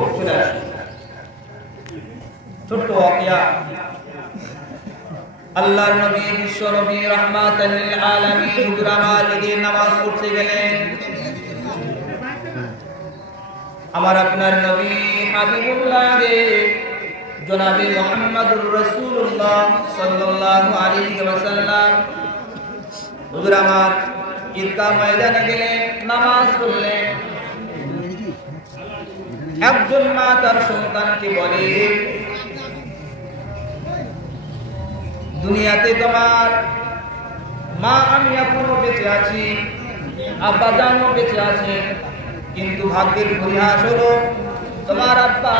যুবক চলে আসে। ছোট্ট ওয়াকিয়া, আল্লাহর নবী বিশ্ব নবী রাহমাতাল লিল আলামিন হুজুর আমার ঈদের নামাজ পড়তে গেলেন। আমার আপনার নবী হাবিবুল্লাহ জনাবে মুহাম্মদুর রাসূলুল্লাহ সাল্লাল্লাহু আলাইহি ওয়াসাল্লাম হুজুর আমার ঈদগাহ ময়দানে গেলেন, নামাজ পড়লেন। একজন মা তার সন্তানকে বলে, দুনিয়াতে তোমার মা আমি এখনো বেঁচে আছি, আব্বা জানও বেঁচে আছে, কিন্তু ভাগ্যের পরিহাস হলো তোমার আব্বা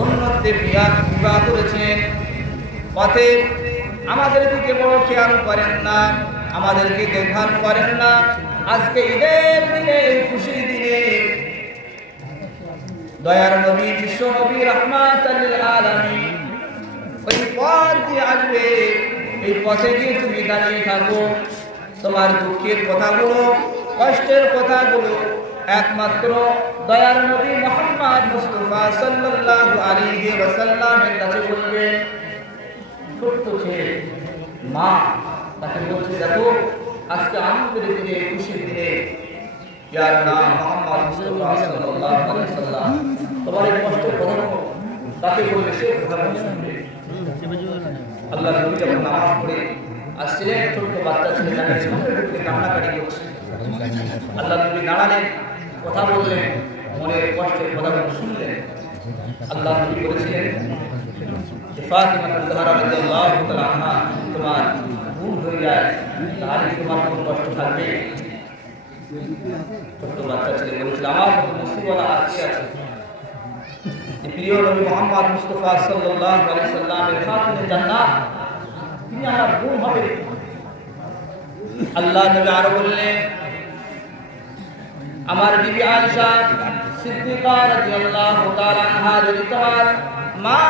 অন্যত্রে বিবাহ করেছেন। পথে আমাদের দিকে বড় খেয়াল করেন না, আমাদেরকে দেখভাল করেন না। আজকে ঈদের দিনে, এই খুশির দিনে দয়ার নবী বিশ্ব নবী রাহমাতাল লিল আলামিন ওই পথ দিয়ে আসবে, এই পথে গিয়ে তুমি দাঁড়িয়ে থাকো। তোমার দুঃখের কথাগুলো, কষ্টের কথাগুলো একমাত্র দয়ার নবী মুহাম্মদ মুস্তাফা সাল্লাল্লাহু আলাইহি ওয়াসাল্লামের কাছে বলবে। ছোট্ট ছেলে মা তাকে বলছে, দেখো আজকে আনন্দের দিনে, খুশির দিনে ইয়ার নাম মুহাম্মদ মুস্তাফা সাল্লাল্লাহু আলাইহি ওয়াসাল্লাম, তোমার এই কষ্টের কথাগুলো তাকে বলবে, সে কথা শুনবে। আল্লাহ নবী যখন নামাজ পড়ে আসছিলেন, ছোট্ট বাচ্চা ছেলে কান্নাকাটি করছে। আল্লাহ নবী দাঁড়ালেন, কথা বললেন, মনের কষ্টের কথাগুলো শুনলেন। আল্লাহ নবী বলেছিলেন, ফাতিমা আল-জাহরা রাদিয়াল্লাহু তাআলা আনহা তোমার ভুল হয়ে যায়, তাহলে তোমার কোনো কষ্ট থাকবে? ছোট্ট বাচ্চা ছেলে বলেছিল, আমার মুসিবত আছে। প্রিয় নবী মুহাম্মদ মুস্তাফা সাল্লাল্লাহু আলাইহি ওয়াসাল্লামের খাতিরে জান্নাত, তিনি আমার বোন হবে। আল্লাহ নবী আরো বললেন, আমার বিবি আয়েশা সিদ্দিকা রাদিয়াল্লাহু তাআলা আনহা যদি তোমার মা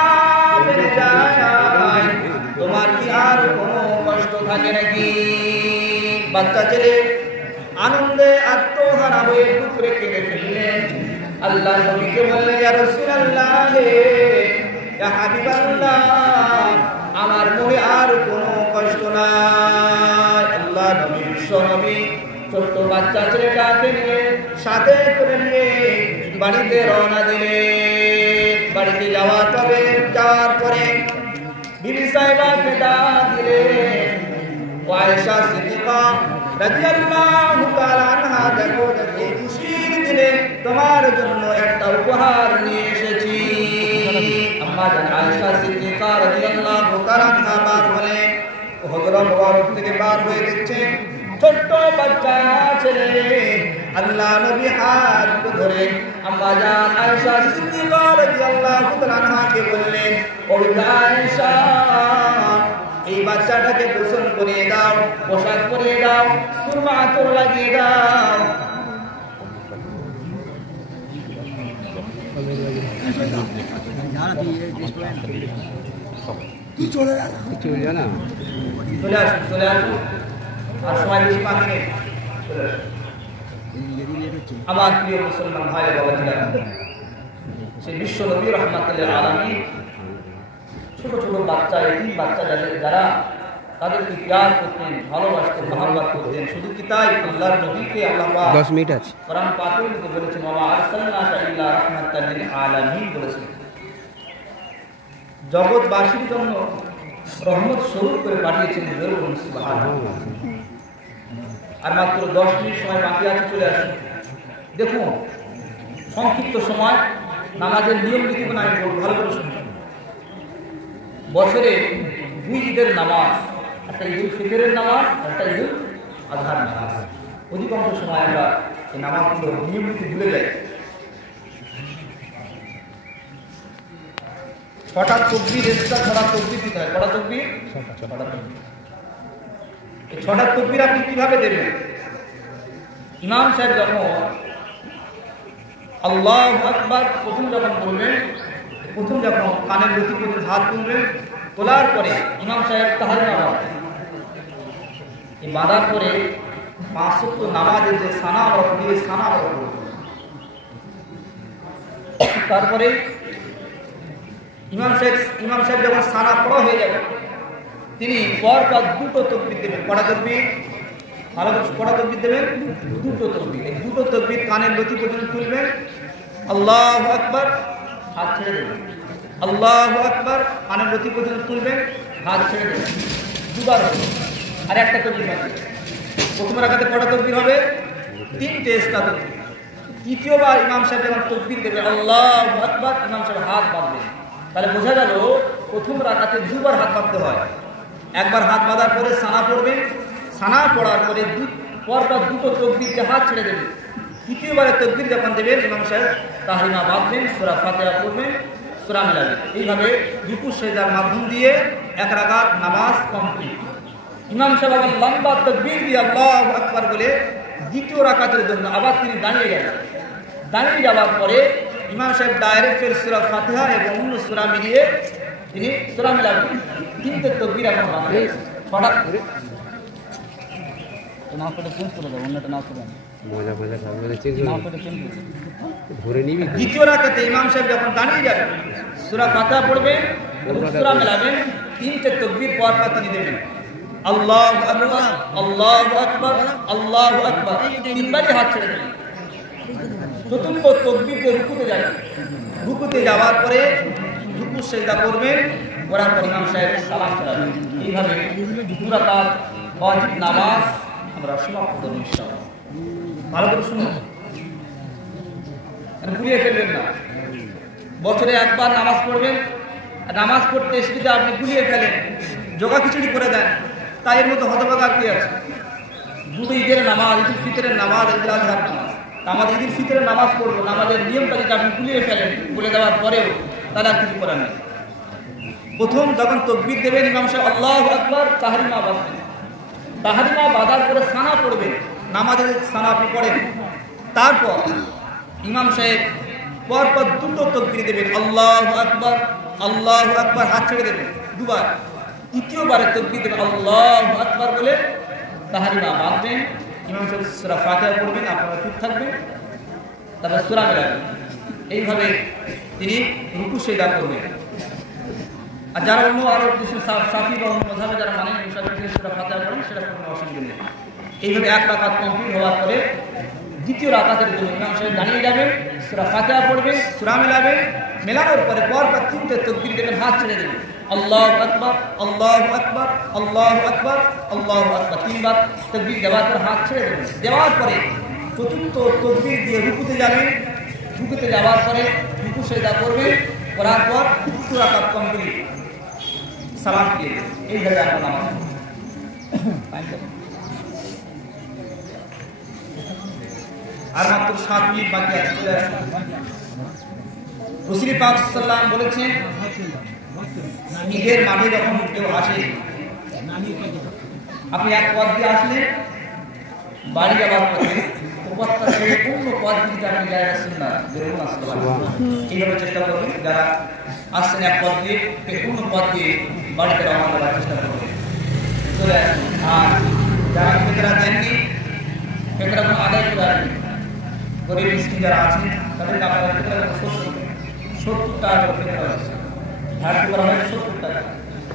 হয়ে যায়, তোমার কি আর কোনো কষ্ট থাকে নাকি? বাচ্চা ছেলে আনন্দে আত্মহারা হয়ে টুকরে কেঁদে ফেললেন। আল্লাহ নবীকে বললেন, ইয়া রাসূলুল্লাহ, ইয়া হাবিবাল্লাহ, আমার মনে আর কোনো কষ্ট নাই। আল্লাহ নবী বিশ্ব নবী ছোট্ট বাচ্চা ছেলেটাকে নিয়ে সাথে করে নিয়ে বাড়িতে রওনা দিলেন। বাড়িতে যাওয়ার পরে বিবি সাহেবাকে ডাক দিলেন, আয়েশা সিদ্দিকা রাদিয়াল্লাহু তাআলা আনহা, দেখো এই খুশির দিনে তোমার জন্য একটা উপহার নিয়ে এসেছি। আম্মা জান আয়েশা সিদ্দিকা রাদিয়াল্লাহু তাআলা আনহা বার হলেন, হযরত মুবারক থেকে বার হয়ে দেখছেন ছোট্ট বাচ্চা ছেলে। আল্লাহ নবী হাত ধরে আম্মা জান আয়েশা সিদ্দিকা রাদিয়াল্লাহু তাআলা আনহাকে বললেন, ও আয়েশা, এই বাচ্চাটাকে গোসল করিয়ে দাও, পোশাক পরিয়ে দাও, সুরমা আতর লাগিয়ে দাও। চলে আসুন, আর সময় বেশি পাখি নেই। আমার প্রিয় মুসলমান ভাই বাবাজিরা, সে বিশ্ব নবী রাহমাতুল লিল আলামিন ছোট ছোট বাচ্চা, এতিম বাচ্চা যারা তাদেরকে প্যার করতেন, ভালোবাসতেন, মহব্বত করতেন। শুধু কি তাই, আল্লাহর নবীকে আল্লাহ পাক 10 মিনিট আছে কোরআন পাকের মধ্যে বলেছেন, ওয়া আরসালনাকা ইল্লা রাহমাতাল লিল আলামিন বলেছেন, জগৎবাসীর জন্য রহমত স্বরূপ করে পাঠিয়েছেন। সুবহানাল্লাহ। আর মাত্র 10 মিনিট সময় বাকি আছে, চলে আসুন। দেখুন, সংক্ষিপ্ত সময় নামাজের নিয়ম নীতিগুলো আমি বলবো, ভালো করে শুনুন। বছরে 2 ঈদের নামাজ, একটা ঈদুল ফিতরের নামাজ, একটা ঈদুল আজহার নামাজ। অধিকাংশ সময় আমরা এই নামাজগুলো নিয়ম নীতি ভুলে যাই। 6টা তকবীর, এক্সট্রা 6টা তকবীর দিতে হয়। 6টা তকবীর, 6টা তকবীর। এই 6টা তকবীর আপনি কিভাবে দেবেন? ইমাম সাহেব যখন আল্লাহু আকবার প্রথম যখন বলবেন, প্রথম যখন কানের লতি পর্যন্ত হাত তুলবেন, তোলার পরে ইমাম সাহেব তাহাজ্জুদ নামাজ এই বাঁধার পরে 5 ওয়াক্ত নামাজের যে সানা আমরা পড়ি, সানা আমরা পড়ব। তারপরে ইমাম সাহেব যখন সানা পড়া হয়ে যাবে তিনি পরপর দুটো তাকবীর দেবেন। কটা তাকবীর? ভালো করে কটা তাকবীর দেবেন? দুটো তাকবীর। এই দুটো তাকবীর কানের লতি পর্যন্ত তুলবেন, আল্লাহু আকবার, হাত ছেড়ে দেবেন, আল্লাহু আকবার, কানের লতি পর্যন্ত তুলবেন, হাত ছেড়ে দেবেন। দুবার হবে। আর একটা তাকবীর আছে। প্রথম রাকাতে কটা তাকবীর হবে? তিনটে এক্সট্রা তাকবীর। তৃতীয়বার ইমাম সাহেব যখন তাকবীর দেবে আল্লাহু আকবার, ইমাম সাহেব হাত বাঁধবেন। তাহলে বোঝা গেল প্রথম রাকাতে দুবার হাত বাঁধতে হয়। একবার হাত বাঁধার পরে সানা পড়বেন, সানা পড়ার পরে পরপর দুটো তাকবীর দিয়ে হাত ছেড়ে দেবেন। তৃতীয়বারের তাকবীর যখন দেবেন ইমাম সাহেব তাহরিমা বাঁধবেন, সূরা ফাতিহা পড়বেন, সূরা মেলাবেন। এইভাবে রুকু সেজদার মাধ্যম দিয়ে এক রাকাত নামাজ কমপ্লিট। ইমাম সাহেব আবার লম্বা তাকবীর দিয়ে আল্লাহু আকবার বলে দ্বিতীয় রাকাতের জন্য আবার তিনি দাঁড়িয়ে গেলেন। দাঁড়িয়ে যাওয়ার পরে ইমাম সাহেব ডাইরেক্ট সূরা ফাতিহা এবং অন্য সূরা মিলিয়ে তিনি সূরা মেলাবেন। তিনটে তাকবীর এখন বাকি। ছটা নাও করে চেঞ্জ করে দাও, অন্যটা নাও করে মজা খাবে চেঞ্জ ধরে নিবি। দ্বিতীয় রাকাতে ইমাম সাহেব যখন দাঁড়িয়ে যাবেন সূরা ফাতিহা পড়বেন এবং সূরা মেলাবেন। তিনটে তাকবীর পরপর তিনি দেবেন, আল্লাহু আকবার, আল্লাহু আকবার, আল্লাহু আকবার, তিনবারই হাত ছেড়ে দেবেন। চতুর্থ তাকবীরে রুকুতে যাবেন। রুকুতে যাওয়ার পরে রুকু সিজদা করবেন, করার পর ইমাম সাহেব সালাম ফেরাবেন। এইভাবে দুই রাকাত ওয়াজিব নামাজ আমরা সমাপ্ত করব ইনশাআল্লাহ। ভালো করে শুনুন, ভুলিয়ে ফেলবেন না। বছরে একবার নামাজ পড়বেন, নামাজ পড়তে এসে যদি আপনি ভুলিয়ে ফেলেন, জোগা খিচুড়ি করে দেন, তাই এর মতো হতভাগা কি আছে? দুটো ঈদের নামাজ, ঈদুল ফিতরের নামাজ, ঈদুল আজহার নামাজ। আমাদের ঈদুল ফিতরের নামাজ পড়বো, নামাজের নিয়মটা যদি আপনি ভুলিয়ে ফেলেন বলে দেওয়ার পরেও, তাহলে আর কিছু করার নেই। প্রথম যখন তাকবীর দেবেন ইমাম সাহেব আল্লাহু আকবার, তাহরিমা বাঁধবেন। তাহরিমা বাঁধার পরে সানা পড়বেন, নামাজের সানা আপনি পড়েন। তারপর ইমাম সাহেব পরপর দুটো তাকবীর দেবেন, আল্লাহু আকবার, আল্লাহু আকবার, হাত ছেড়ে দেবেন দুবার। তৃতীয়বারে তাকবীর দেবেন আল্লাহু আকবার বলে তাহরিমা বাঁধবেন। ইমাম সাহেব সূরা ফাতিহা পড়বেন, আপনারা চুপ থাকবেন, তারপর সূরা মেলাবেন। এইভাবে তিনি রুকু সিজদা করবেন। আর যারা অন্য আরো কিছু শাফি বা অন্য মাযহাবে যারা মানেন সূরা ফাতিহা পড়েন, সেটা কোনো অসুবিধা নেই। এইভাবে এক রাকাত কমপ্লিট হওয়ার পরে দ্বিতীয় রাকাতের জন্য ইমাম সাহেব দাঁড়িয়ে যাবেন, সূরা ফাতিহা পড়বেন, সূরা মেলাবেন। মেলানোর পরে পরপর তিনটে তাকবীর দেবেন, হাত ছেড়ে দেবেন, আল্লাহু আকবার, আল্লাহু আকবার, আল্লাহু আকবার, আল্লাহু আকবার। তিনবার তাকবীর দেওয়ার পর হাত ছেড়ে দেবেন। দেওয়ার পরে চতুর্থ তাকবীর দিয়ে রুকুতে যাবেন। রুকুতে যাওয়ার পরে রুকু সিজদা করবেন, করার পর দুটো রাকাত কমপ্লিট, সালাম দিয়ে দেবেন। এইভাবে আপনার নামাজ। আর মাত্র 7 মিনিট বাকি আছে, চলে আসুন। রাসূল পাক সাল্লাল্লাহু আলাইহি ওয়াসাল্লাম বলেছেন, ঈদের মাঠে যখন কেউ আসে, আপনি এক পথ দিয়ে আসলেন, বাড়ি যাওয়ার পথে পথটা ছেড়ে অন্য পথ দিতে আপনি যায় সুন্নাহ বেরোন আসসালাম। এইভাবে চেষ্টা করবেন, যারা আসছেন এক পথ দিয়ে অন্য পথ দিয়ে বাড়িতে রওনা করার চেষ্টা করবেন, চলে আসুন। আর যারা ফিতরা দেননি, ফিতরা আদায় করে আসবেন। গরিব মিসকিন যারা আছেন তাদেরকে আপনারা ফিতরা 70 টাকা করে ফিতরা আছে, ধার্য করা হয় 70 টাকা।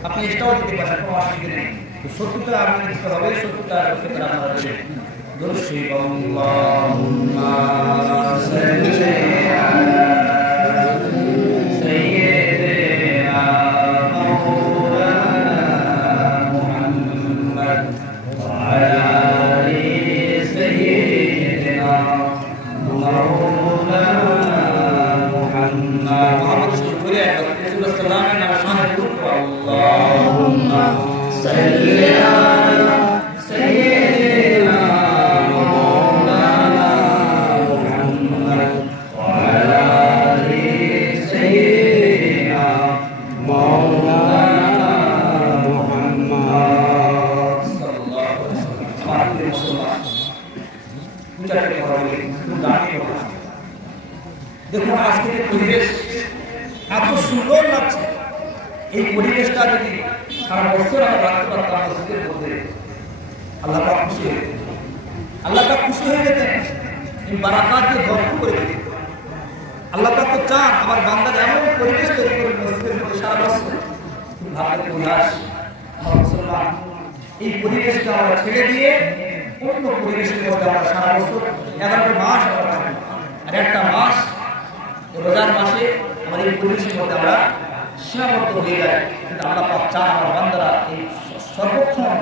আপনি এক্সট্রাও দিতে পারেন, কোনো অসুবিধা নেই। 70 টাকা আপনি দিতে হবে, 70 টাকা করে ফিতরা আপনারা দেবেন। দরুদ আল্লাহুম্মা সাল্লি আলা সাইয়্যিদিনা মাওলানা মুহাম্মদ ওয়া আলা আলি সাইয়্যিদিনা মাওলানা মুহাম্মদ শুকরিয়া রাসূলুল্লাহ সাল্লাল্লাহু আলাইহি ওয়াসাল্লামের নামে শান আল্লাহুম্মা সাল্লি আলা সাইয়্যিদিনা মাওলানা মুহাম্মদ ওয়া আলা আলি সাইয়্যিদিনা মাওলানা মুহাম্মদ সাল্লাল্লাহু আলাইহি ওয়াসাল্লাম। পূজাকে করবে, দাঁড়িয়ে করবে। দেখুন আজকের পরিবেশ এত সুন্দর লাগছে। এই পরিবেশটা যদি সারা বছর আমরা রাখতে পারতাম মসজিদের মধ্যে, আল্লাহ পাক খুশি হয়ে যেতেন। আল্লাহ পাক খুশি হয়ে যেতেন, এই বারাকাত দিয়ে ভরপুর করে দিতেন। আল্লাহ পাক তো চান আমার বান্দা এমন পরিবেশ তৈরি করে মসজিদের মধ্যে সারা বছর ভাবতে উল্লাস আমার মুসলমান এই পরিবেশকে আমরা ছেড়ে দিয়ে অন্য পরিবেশের মধ্যে আমরা সারা বছর 11 মাস আমরা থাকি আর একটা মাস রোজার মাসে আমাদের এই পরিবেশের মধ্যে আমরা সীমাবদ্ধ হয়ে যাই কিন্তু আল্লাহ পাক চান আমার বান্দারা এই সর্বক্ষণ